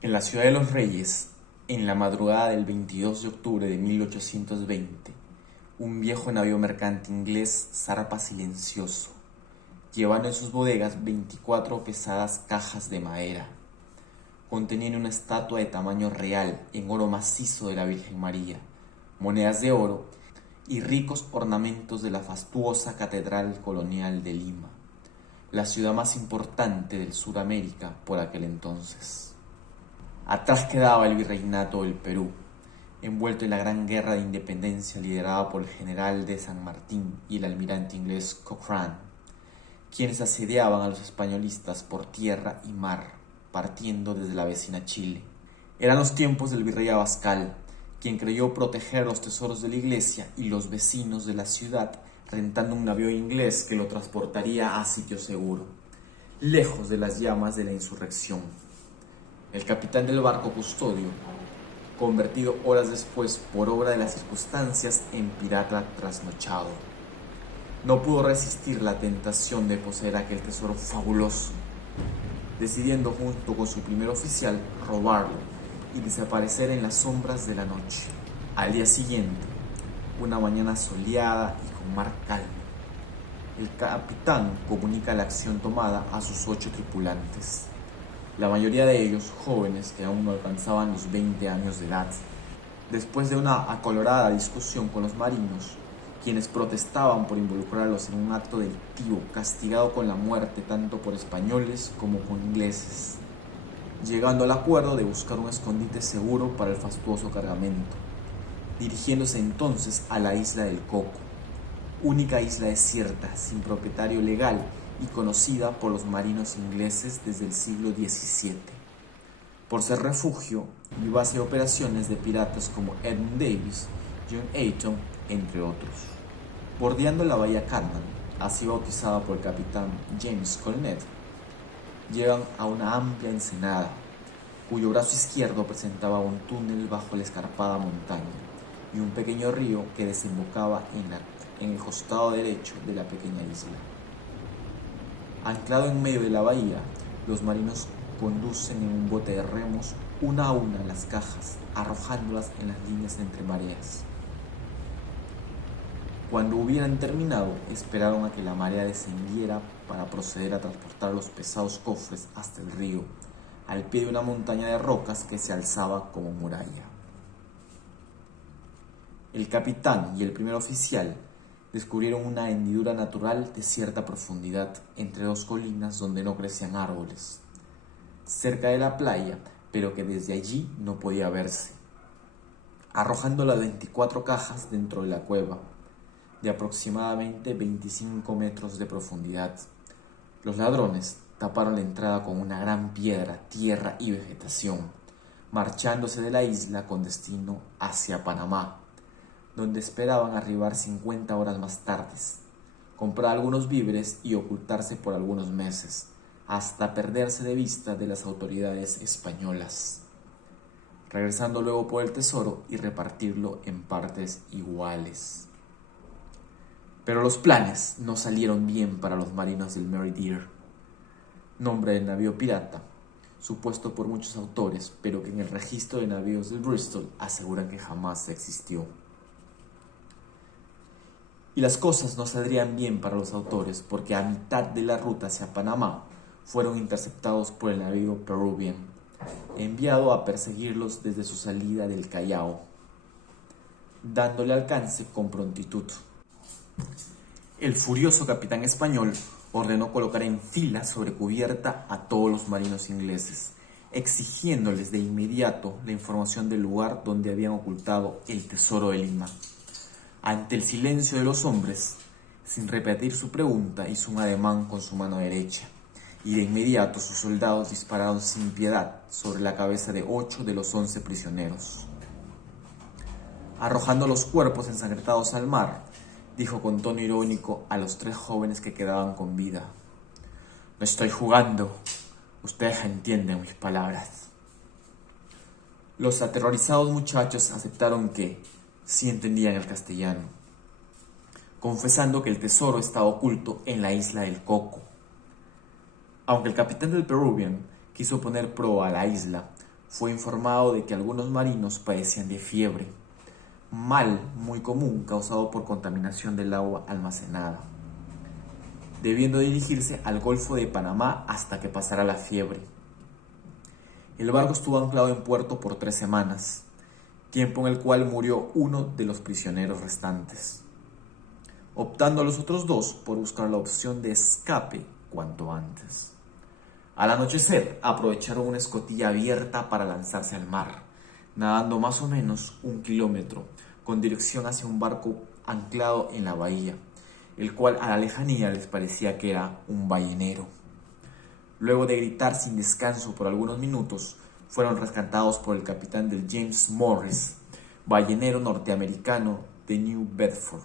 En la Ciudad de los Reyes, en la madrugada del 22 de octubre de 1820, un viejo navío mercante inglés zarpa silencioso, llevando en sus bodegas 24 pesadas cajas de madera. Contenían una estatua de tamaño real en oro macizo de la Virgen María, monedas de oro y ricos ornamentos de la fastuosa Catedral Colonial de Lima, la ciudad más importante del Suramérica por aquel entonces. Atrás quedaba el virreinato del Perú, envuelto en la gran guerra de independencia liderada por el general de San Martín y el almirante inglés Cochrane, quienes asediaban a los españolistas por tierra y mar, partiendo desde la vecina Chile. Eran los tiempos del virrey Abascal, quien creyó proteger los tesoros de la iglesia y los vecinos de la ciudad, rentando un navío inglés que lo transportaría a sitio seguro, lejos de las llamas de la insurrección. El capitán del barco Custodio, convertido horas después por obra de las circunstancias en pirata trasnochado, no pudo resistir la tentación de poseer aquel tesoro fabuloso, decidiendo junto con su primer oficial robarlo y desaparecer en las sombras de la noche. Al día siguiente, una mañana soleada y con mar calmo, el capitán comunica la acción tomada a sus 8 tripulantes, la mayoría de ellos jóvenes que aún no alcanzaban los 20 años de edad. Después de una acalorada discusión con los marinos, quienes protestaban por involucrarlos en un acto delictivo castigado con la muerte tanto por españoles como por ingleses, llegando al acuerdo de buscar un escondite seguro para el fastuoso cargamento, dirigiéndose entonces a la isla del Coco, única isla desierta, sin propietario legal y conocida por los marinos ingleses desde el siglo XVII, por ser refugio y base de operaciones de piratas como Edmund Davis, John Ayton, entre otros. Bordeando la bahía Carnan, así bautizada por el capitán James Colnet, llegan a una amplia ensenada, cuyo brazo izquierdo presentaba un túnel bajo la escarpada montaña y un pequeño río que desembocaba en el costado derecho de la pequeña isla. Anclado en medio de la bahía, los marinos conducen en un bote de remos una a una las cajas, arrojándolas en las líneas entre mareas. Cuando hubieran terminado, esperaron a que la marea descendiera para proceder a transportar los pesados cofres hasta el río, al pie de una montaña de rocas que se alzaba como muralla. El capitán y el primer oficial descubrieron una hendidura natural de cierta profundidad entre 2 colinas donde no crecían árboles, cerca de la playa, pero que desde allí no podía verse, arrojando las 24 cajas dentro de la cueva, de aproximadamente 25 metros de profundidad. Los ladrones taparon la entrada con una gran piedra, tierra y vegetación, marchándose de la isla con destino hacia Panamá, donde esperaban arribar 50 horas más tarde, comprar algunos víveres y ocultarse por algunos meses, hasta perderse de vista de las autoridades españolas, regresando luego por el tesoro y repartirlo en partes iguales. Pero los planes no salieron bien para los marinos del Mary Dear, nombre del navío pirata, supuesto por muchos autores, pero que en el registro de navíos del Bristol aseguran que jamás existió. Y las cosas no saldrían bien para los autores porque a mitad de la ruta hacia Panamá fueron interceptados por el navío Peruvian, enviado a perseguirlos desde su salida del Callao, dándole alcance con prontitud. El furioso capitán español ordenó colocar en fila sobre cubierta a todos los marinos ingleses, exigiéndoles de inmediato la información del lugar donde habían ocultado el tesoro de Lima. Ante el silencio de los hombres, sin repetir su pregunta, hizo un ademán con su mano derecha, y de inmediato sus soldados dispararon sin piedad sobre la cabeza de 8 de los 11 prisioneros. Arrojando los cuerpos ensangrentados al mar, dijo con tono irónico a los 3 jóvenes que quedaban con vida: «No estoy jugando, ustedes entienden mis palabras». Los aterrorizados muchachos aceptaron que sí entendían el castellano, confesando que el tesoro estaba oculto en la isla del Coco. Aunque el capitán del Peruvian quiso poner proa a la isla, fue informado de que algunos marinos padecían de fiebre, mal muy común causado por contaminación del agua almacenada, debiendo dirigirse al Golfo de Panamá hasta que pasara la fiebre. El barco estuvo anclado en puerto por 3 semanas, tiempo en el cual murió uno de los prisioneros restantes, optando a los otros 2 por buscar la opción de escape cuanto antes. Al anochecer, aprovecharon una escotilla abierta para lanzarse al mar, nadando más o menos 1 kilómetro, con dirección hacia un barco anclado en la bahía, el cual a la lejanía les parecía que era un ballenero. Luego de gritar sin descanso por algunos minutos, fueron rescatados por el capitán del James Morris, ballenero norteamericano de New Bedford,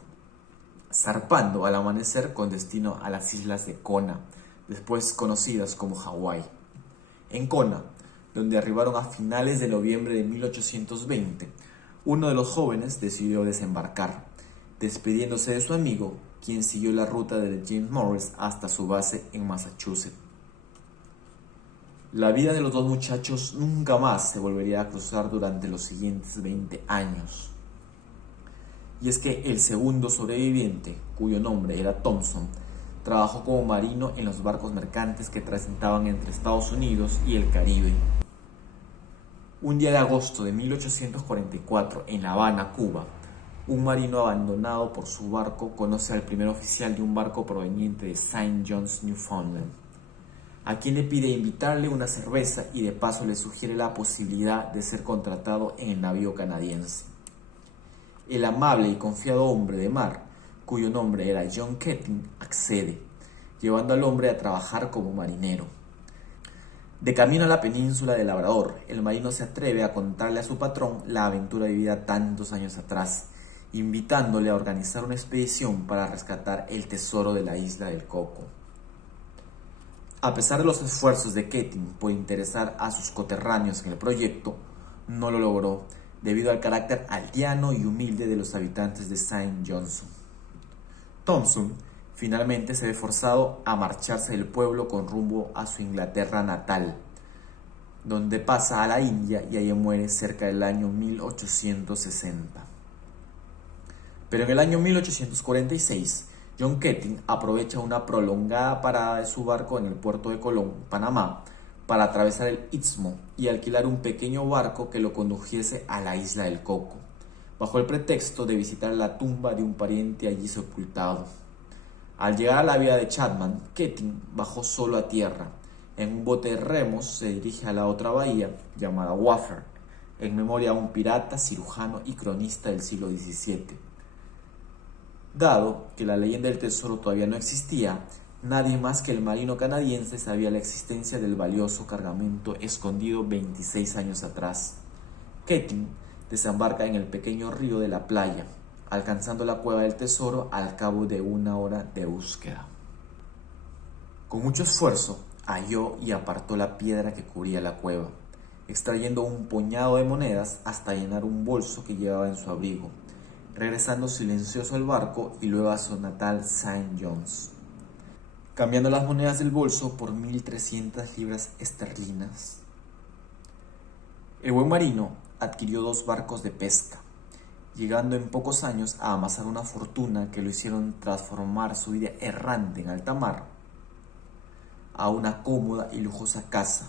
zarpando al amanecer con destino a las islas de Kona, después conocidas como Hawái. En Kona, donde arribaron a finales de noviembre de 1820, uno de los jóvenes decidió desembarcar, despidiéndose de su amigo, quien siguió la ruta del James Morris hasta su base en Massachusetts. La vida de los 2 muchachos nunca más se volvería a cruzar durante los siguientes 20 años. Y es que el segundo sobreviviente, cuyo nombre era Thompson, trabajó como marino en los barcos mercantes que transitaban entre Estados Unidos y el Caribe. Un día de agosto de 1844, en La Habana, Cuba, un marino abandonado por su barco conoce al primer oficial de un barco proveniente de St. John's, Newfoundland, a quien le pide invitarle una cerveza y de paso le sugiere la posibilidad de ser contratado en el navío canadiense. El amable y confiado hombre de mar, cuyo nombre era John Keating, accede, llevando al hombre a trabajar como marinero. De camino a la península de Labrador, el marino se atreve a contarle a su patrón la aventura vivida tantos años atrás, invitándole a organizar una expedición para rescatar el tesoro de la isla del Coco. A pesar de los esfuerzos de Keating por interesar a sus coterráneos en el proyecto, no lo logró, debido al carácter aldeano y humilde de los habitantes de St. John's. Thompson finalmente se ve forzado a marcharse del pueblo con rumbo a su Inglaterra natal, donde pasa a la India y allí muere cerca del año 1860. Pero en el año 1846, John Keating aprovecha una prolongada parada de su barco en el puerto de Colón, Panamá, para atravesar el istmo y alquilar un pequeño barco que lo condujese a la isla del Coco, bajo el pretexto de visitar la tumba de un pariente allí sepultado. Al llegar a la vía de Chatham, Keating bajó solo a tierra. En un bote de remos se dirige a la otra bahía, llamada Wafer, en memoria a un pirata, cirujano y cronista del siglo XVII. Dado que la leyenda del tesoro todavía no existía, nadie más que el marino canadiense sabía la existencia del valioso cargamento escondido 26 años atrás. Keating desembarca en el pequeño río de la playa, alcanzando la cueva del tesoro al cabo de 1 hora de búsqueda. Con mucho esfuerzo, halló y apartó la piedra que cubría la cueva, extrayendo un puñado de monedas hasta llenar un bolso que llevaba en su abrigo, regresando silencioso al barco y luego a su natal St. John's, cambiando las monedas del bolso por 1.300 libras esterlinas. El buen marino adquirió 2 barcos de pesca, llegando en pocos años a amasar una fortuna que lo hicieron transformar su vida errante en alta mar a una cómoda y lujosa casa,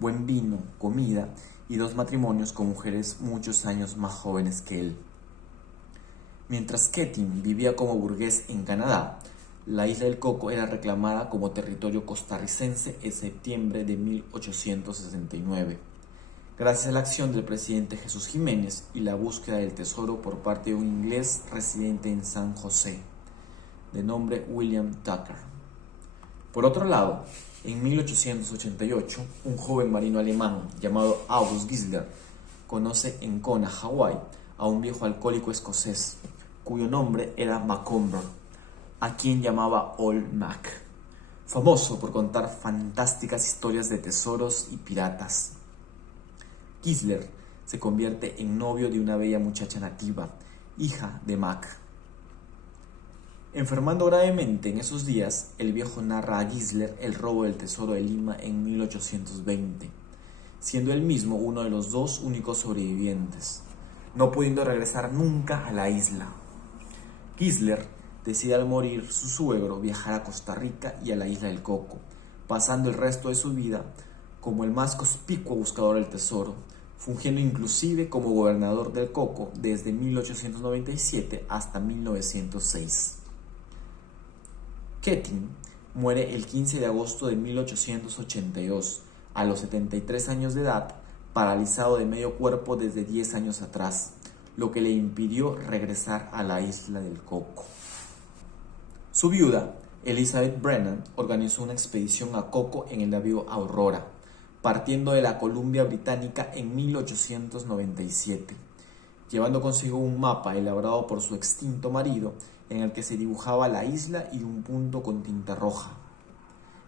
buen vino, comida y 2 matrimonios con mujeres muchos años más jóvenes que él. Mientras Keating vivía como burgués en Canadá, la isla del Coco era reclamada como territorio costarricense en septiembre de 1869, gracias a la acción del presidente Jesús Jiménez y la búsqueda del tesoro por parte de un inglés residente en San José, de nombre William Tucker. Por otro lado, en 1888, un joven marino alemán llamado August Gisler conoce en Kona, Hawái, a un viejo alcohólico escocés, cuyo nombre era Macomber, a quien llamaba Old Mac, famoso por contar fantásticas historias de tesoros y piratas. Gisler se convierte en novio de una bella muchacha nativa, hija de Mac. Enfermando gravemente en esos días, el viejo narra a Gisler el robo del tesoro de Lima en 1820, siendo él mismo uno de los dos únicos sobrevivientes, no pudiendo regresar nunca a la isla. Gisler decide al morir su suegro viajar a Costa Rica y a la isla del Coco, pasando el resto de su vida como el más conspicuo buscador del tesoro, fungiendo inclusive como gobernador del Coco desde 1897 hasta 1906. Keating muere el 15 de agosto de 1882, a los 73 años de edad, paralizado de medio cuerpo desde 10 años atrás, lo que le impidió regresar a la isla del Coco. Su viuda, Elizabeth Brennan, organizó una expedición a Coco en el navío Aurora, partiendo de la Columbia Británica en 1897, llevando consigo un mapa elaborado por su extinto marido en el que se dibujaba la isla y un punto con tinta roja,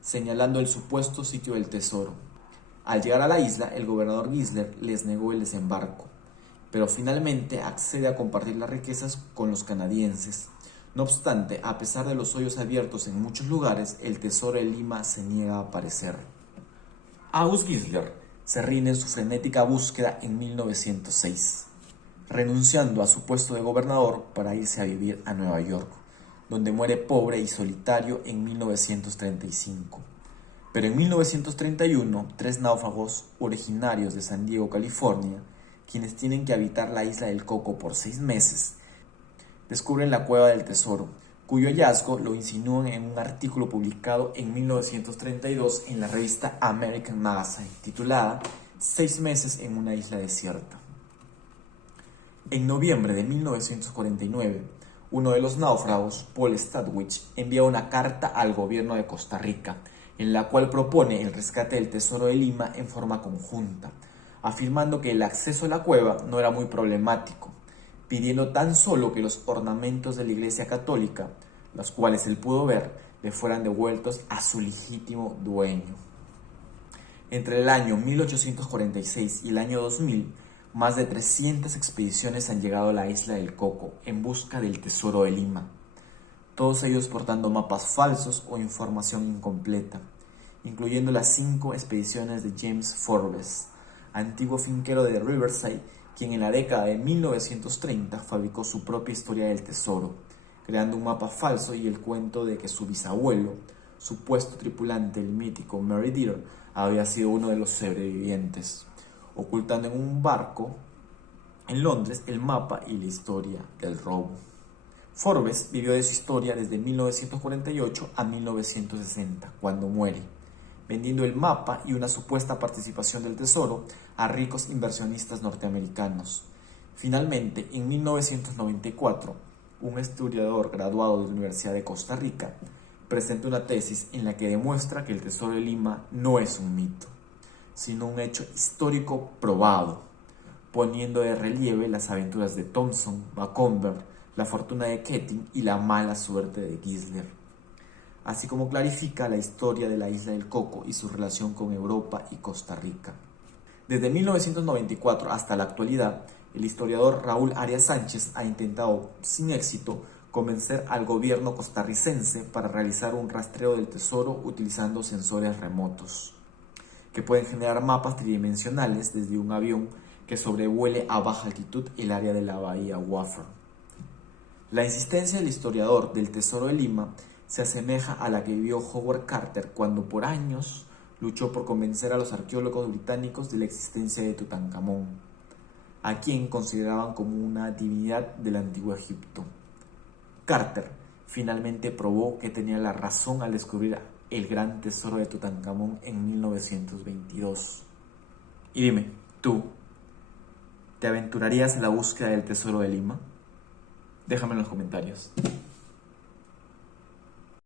señalando el supuesto sitio del tesoro. Al llegar a la isla, el gobernador Gisler les negó el desembarco, pero finalmente accede a compartir las riquezas con los canadienses. No obstante, a pesar de los hoyos abiertos en muchos lugares, el tesoro de Lima se niega a aparecer. August Gisler se rinde en su frenética búsqueda en 1906, renunciando a su puesto de gobernador para irse a vivir a Nueva York, donde muere pobre y solitario en 1935. Pero en 1931, 3 náufragos originarios de San Diego, California, quienes tienen que habitar la isla del Coco por 6 meses, descubren la cueva del tesoro, cuyo hallazgo lo insinúan en un artículo publicado en 1932 en la revista American Magazine, titulada 6 meses en una isla desierta. En noviembre de 1949, uno de los náufragos, Paul Stadwich, envía una carta al gobierno de Costa Rica, en la cual propone el rescate del tesoro de Lima en forma conjunta, afirmando que el acceso a la cueva no era muy problemático, pidiendo tan solo que los ornamentos de la Iglesia Católica, los cuales él pudo ver, le fueran devueltos a su legítimo dueño. Entre el año 1846 y el año 2000, más de 300 expediciones han llegado a la isla del Coco en busca del tesoro de Lima, todos ellos portando mapas falsos o información incompleta, incluyendo las 5 expediciones de James Forbes, antiguo finquero de Riverside, quien en la década de 1930 fabricó su propia historia del tesoro, creando un mapa falso y el cuento de que su bisabuelo, supuesto tripulante del mítico Mary Deer, había sido uno de los sobrevivientes, ocultando en un barco en Londres el mapa y la historia del robo. Forbes vivió de su historia desde 1948 a 1960, cuando muere, vendiendo el mapa y una supuesta participación del tesoro a ricos inversionistas norteamericanos. Finalmente, en 1994, un historiador graduado de la Universidad de Costa Rica presenta una tesis en la que demuestra que el tesoro de Lima no es un mito, sino un hecho histórico probado, poniendo de relieve las aventuras de Thompson, Macomber, la fortuna de Keating y la mala suerte de Gisler, así como clarifica la historia de la isla del Coco y su relación con Europa y Costa Rica. Desde 1994 hasta la actualidad, el historiador Raúl Arias Sánchez ha intentado, sin éxito, convencer al gobierno costarricense para realizar un rastreo del tesoro utilizando sensores remotos, que pueden generar mapas tridimensionales desde un avión que sobrevuele a baja altitud el área de la bahía Wafford. La insistencia del historiador del tesoro de Lima se asemeja a la que vivió Howard Carter cuando por años luchó por convencer a los arqueólogos británicos de la existencia de Tutankamón, a quien consideraban como una divinidad del antiguo Egipto. Carter finalmente probó que tenía la razón al descubrir el gran tesoro de Tutankamón en 1922. Y dime, ¿tú te aventurarías a la búsqueda del tesoro de Lima? Déjame en los comentarios.